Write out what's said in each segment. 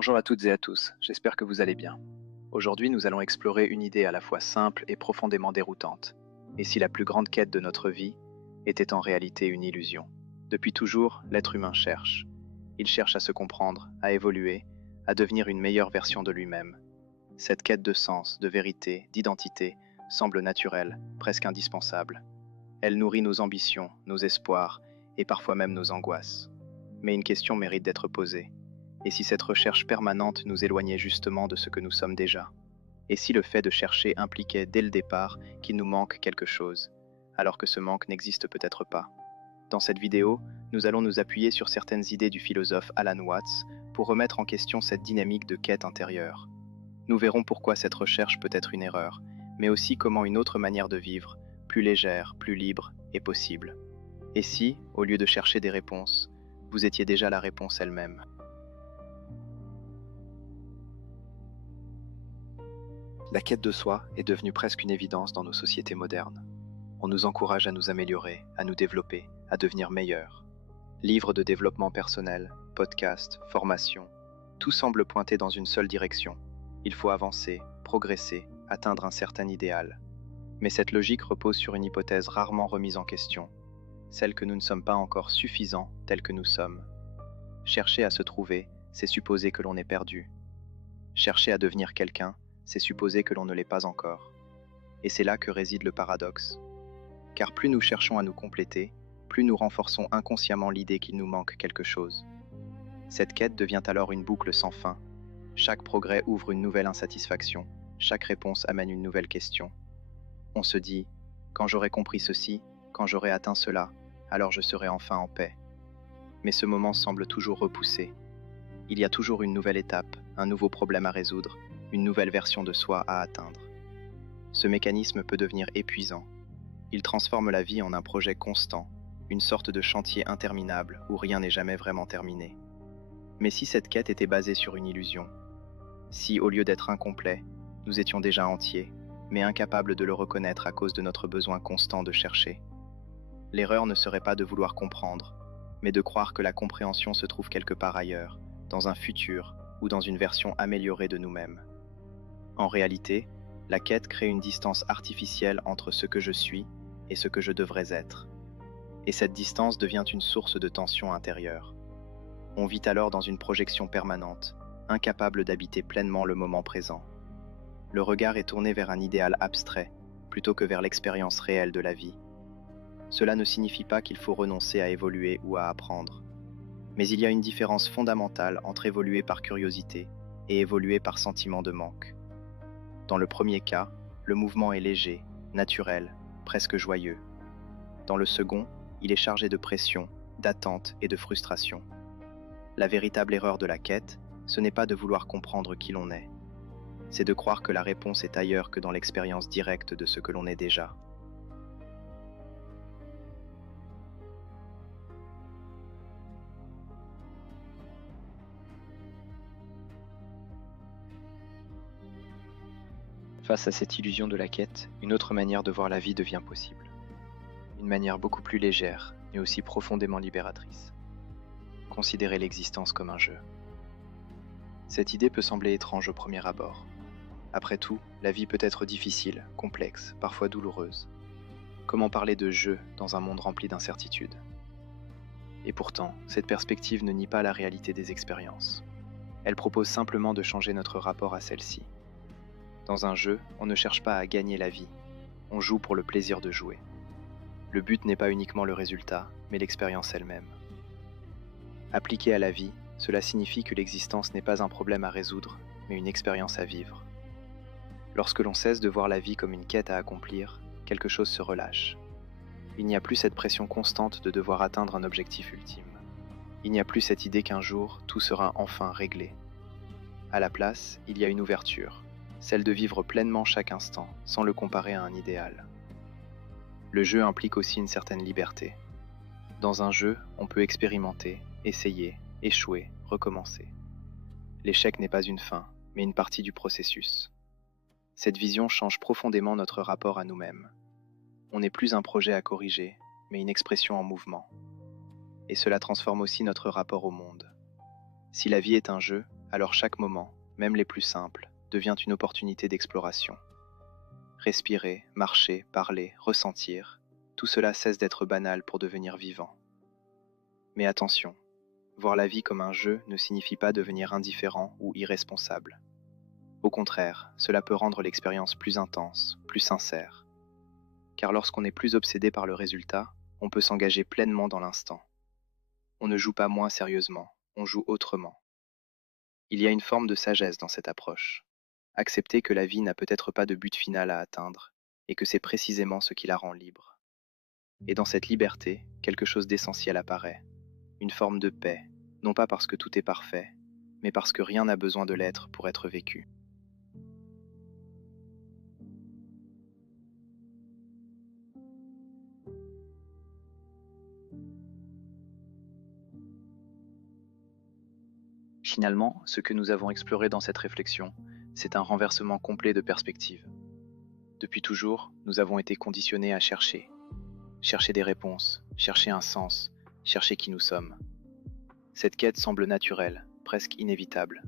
Bonjour à toutes et à tous, j'espère que vous allez bien. Aujourd'hui, nous allons explorer une idée à la fois simple et profondément déroutante. Et si la plus grande quête de notre vie était en réalité une illusion? Depuis toujours, l'être humain cherche. Il cherche à se comprendre, à évoluer, à devenir une meilleure version de lui-même. Cette quête de sens, de vérité, d'identité semble naturelle, presque indispensable. Elle nourrit nos ambitions, nos espoirs et parfois même nos angoisses. Mais une question mérite d'être posée. Et si cette recherche permanente nous éloignait justement de ce que nous sommes déjà? Et si le fait de chercher impliquait dès le départ qu'il nous manque quelque chose, alors que ce manque n'existe peut-être pas? Dans cette vidéo, nous allons nous appuyer sur certaines idées du philosophe Alan Watts pour remettre en question cette dynamique de quête intérieure. Nous verrons pourquoi cette recherche peut être une erreur, mais aussi comment une autre manière de vivre, plus légère, plus libre, est possible. Et si, au lieu de chercher des réponses, vous étiez déjà la réponse elle-même? La quête de soi est devenue presque une évidence dans nos sociétés modernes. On nous encourage à nous améliorer, à nous développer, à devenir meilleurs. Livres de développement personnel, podcasts, formations, tout semble pointer dans une seule direction. Il faut avancer, progresser, atteindre un certain idéal. Mais cette logique repose sur une hypothèse rarement remise en question, celle que nous ne sommes pas encore suffisants tels que nous sommes. Chercher à se trouver, c'est supposer que l'on est perdu. Chercher à devenir quelqu'un, c'est supposer que l'on ne l'est pas encore. Et c'est là que réside le paradoxe. Car plus nous cherchons à nous compléter, plus nous renforçons inconsciemment l'idée qu'il nous manque quelque chose. Cette quête devient alors une boucle sans fin. Chaque progrès ouvre une nouvelle insatisfaction, chaque réponse amène une nouvelle question. On se dit, quand j'aurai compris ceci, quand j'aurai atteint cela, alors je serai enfin en paix. Mais ce moment semble toujours repoussé. Il y a toujours une nouvelle étape, un nouveau problème à résoudre, une nouvelle version de soi à atteindre. Ce mécanisme peut devenir épuisant. Il transforme la vie en un projet constant, une sorte de chantier interminable où rien n'est jamais vraiment terminé. Mais si cette quête était basée sur une illusion, si au lieu d'être incomplet, nous étions déjà entiers, mais incapables de le reconnaître à cause de notre besoin constant de chercher, l'erreur ne serait pas de vouloir comprendre, mais de croire que la compréhension se trouve quelque part ailleurs, dans un futur ou dans une version améliorée de nous-mêmes. En réalité, la quête crée une distance artificielle entre ce que je suis et ce que je devrais être. Et cette distance devient une source de tension intérieure. On vit alors dans une projection permanente, incapable d'habiter pleinement le moment présent. Le regard est tourné vers un idéal abstrait, plutôt que vers l'expérience réelle de la vie. Cela ne signifie pas qu'il faut renoncer à évoluer ou à apprendre. Mais il y a une différence fondamentale entre évoluer par curiosité et évoluer par sentiment de manque. Dans le premier cas, le mouvement est léger, naturel, presque joyeux. Dans le second, il est chargé de pression, d'attente et de frustration. La véritable erreur de la quête, ce n'est pas de vouloir comprendre qui l'on est. C'est de croire que la réponse est ailleurs que dans l'expérience directe de ce que l'on est déjà. Face à cette illusion de la quête, une autre manière de voir la vie devient possible. Une manière beaucoup plus légère, mais aussi profondément libératrice. Considérer l'existence comme un jeu. Cette idée peut sembler étrange au premier abord. Après tout, la vie peut être difficile, complexe, parfois douloureuse. Comment parler de jeu dans un monde rempli d'incertitudes? Et pourtant, cette perspective ne nie pas la réalité des expériences. Elle propose simplement de changer notre rapport à celle-ci. Dans un jeu, on ne cherche pas à gagner la vie, on joue pour le plaisir de jouer. Le but n'est pas uniquement le résultat, mais l'expérience elle-même. Appliqué à la vie, cela signifie que l'existence n'est pas un problème à résoudre, mais une expérience à vivre. Lorsque l'on cesse de voir la vie comme une quête à accomplir, quelque chose se relâche. Il n'y a plus cette pression constante de devoir atteindre un objectif ultime. Il n'y a plus cette idée qu'un jour, tout sera enfin réglé. À la place, il y a une ouverture, celle de vivre pleinement chaque instant, sans le comparer à un idéal. Le jeu implique aussi une certaine liberté. Dans un jeu, on peut expérimenter, essayer, échouer, recommencer. L'échec n'est pas une fin, mais une partie du processus. Cette vision change profondément notre rapport à nous-mêmes. On n'est plus un projet à corriger, mais une expression en mouvement. Et cela transforme aussi notre rapport au monde. Si la vie est un jeu, Alors chaque moment, même les plus simples, devient une opportunité d'exploration. Respirer, marcher, parler, ressentir, tout cela cesse d'être banal pour devenir vivant. Mais attention, voir la vie comme un jeu ne signifie pas devenir indifférent ou irresponsable. Au contraire, cela peut rendre l'expérience plus intense, plus sincère. Car lorsqu'on est plus obsédé par le résultat, on peut s'engager pleinement dans l'instant. On ne joue pas moins sérieusement, on joue autrement. Il y a une forme de sagesse dans cette approche. Accepter que la vie n'a peut-être pas de but final à atteindre, et que c'est précisément ce qui la rend libre. Et dans cette liberté, quelque chose d'essentiel apparaît. Une forme de paix, non pas parce que tout est parfait, mais parce que rien n'a besoin de l'être pour être vécu. Finalement, ce que nous avons exploré dans cette réflexion, c'est un renversement complet de perspective. Depuis toujours, nous avons été conditionnés à chercher. Chercher des réponses, chercher un sens, chercher qui nous sommes. Cette quête semble naturelle, presque inévitable.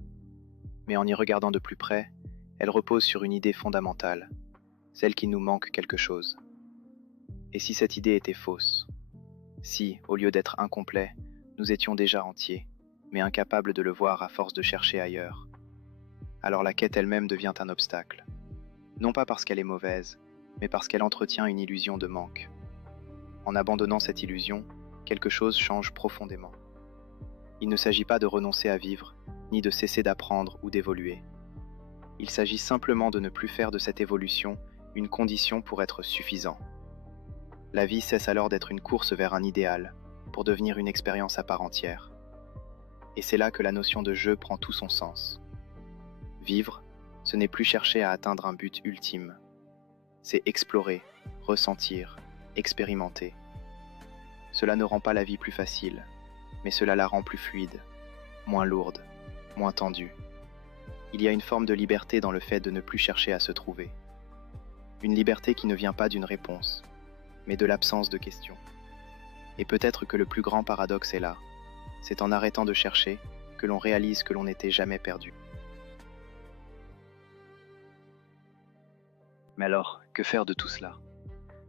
Mais en y regardant de plus près, elle repose sur une idée fondamentale, celle qu'il nous manque quelque chose. Et si cette idée était fausse? Si, au lieu d'être incomplets, nous étions déjà entiers, mais incapables de le voir à force de chercher ailleurs? Alors la quête elle-même devient un obstacle. Non pas parce qu'elle est mauvaise, mais parce qu'elle entretient une illusion de manque. En abandonnant cette illusion, quelque chose change profondément. Il ne s'agit pas de renoncer à vivre, ni de cesser d'apprendre ou d'évoluer. Il s'agit simplement de ne plus faire de cette évolution une condition pour être suffisant. La vie cesse alors d'être une course vers un idéal, pour devenir une expérience à part entière. Et c'est là que la notion de jeu prend tout son sens. Vivre, ce n'est plus chercher à atteindre un but ultime. C'est explorer, ressentir, expérimenter. Cela ne rend pas la vie plus facile, mais cela la rend plus fluide, moins lourde, moins tendue. Il y a une forme de liberté dans le fait de ne plus chercher à se trouver. Une liberté qui ne vient pas d'une réponse, mais de l'absence de questions. Et peut-être que le plus grand paradoxe est là. C'est en arrêtant de chercher que l'on réalise que l'on n'était jamais perdu. Mais alors, que faire de tout cela?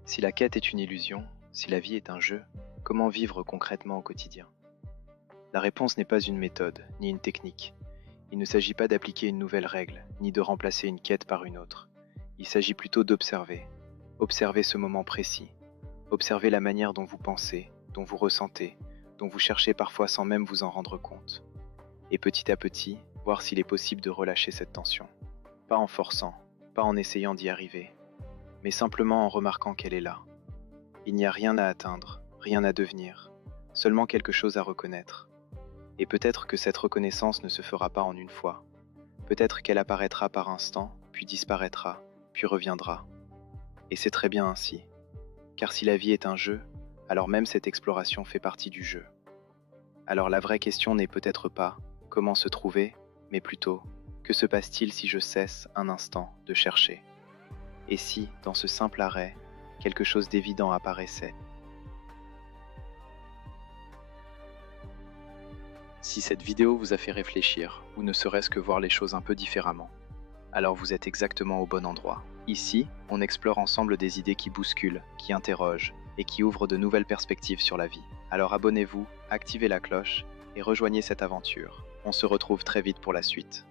Si la quête est une illusion, si la vie est un jeu, comment vivre concrètement au quotidien? La réponse n'est pas une méthode, ni une technique. Il ne s'agit pas d'appliquer une nouvelle règle, ni de remplacer une quête par une autre. Il s'agit plutôt d'observer. Observer ce moment précis. Observer la manière dont vous pensez, dont vous ressentez, dont vous cherchez parfois sans même vous en rendre compte. Et petit à petit, voir s'il est possible de relâcher cette tension. Pas en forçant, pas en essayant d'y arriver, mais simplement en remarquant qu'elle est là. Il n'y a rien à atteindre, rien à devenir, seulement quelque chose à reconnaître. Et peut-être que cette reconnaissance ne se fera pas en une fois. Peut-être qu'elle apparaîtra par instant, puis disparaîtra, puis reviendra. Et c'est très bien ainsi. Car si la vie est un jeu, alors même cette exploration fait partie du jeu. Alors la vraie question n'est peut-être pas comment se trouver, mais plutôt que se passe-t-il si je cesse un instant de chercher? Et si, dans ce simple arrêt, quelque chose d'évident apparaissait? Si cette vidéo vous a fait réfléchir, ou ne serait-ce que voir les choses un peu différemment, alors vous êtes exactement au bon endroit. Ici, on explore ensemble des idées qui bousculent, qui interrogent, et qui ouvrent de nouvelles perspectives sur la vie. Alors abonnez-vous, activez la cloche, et rejoignez cette aventure. On se retrouve très vite pour la suite.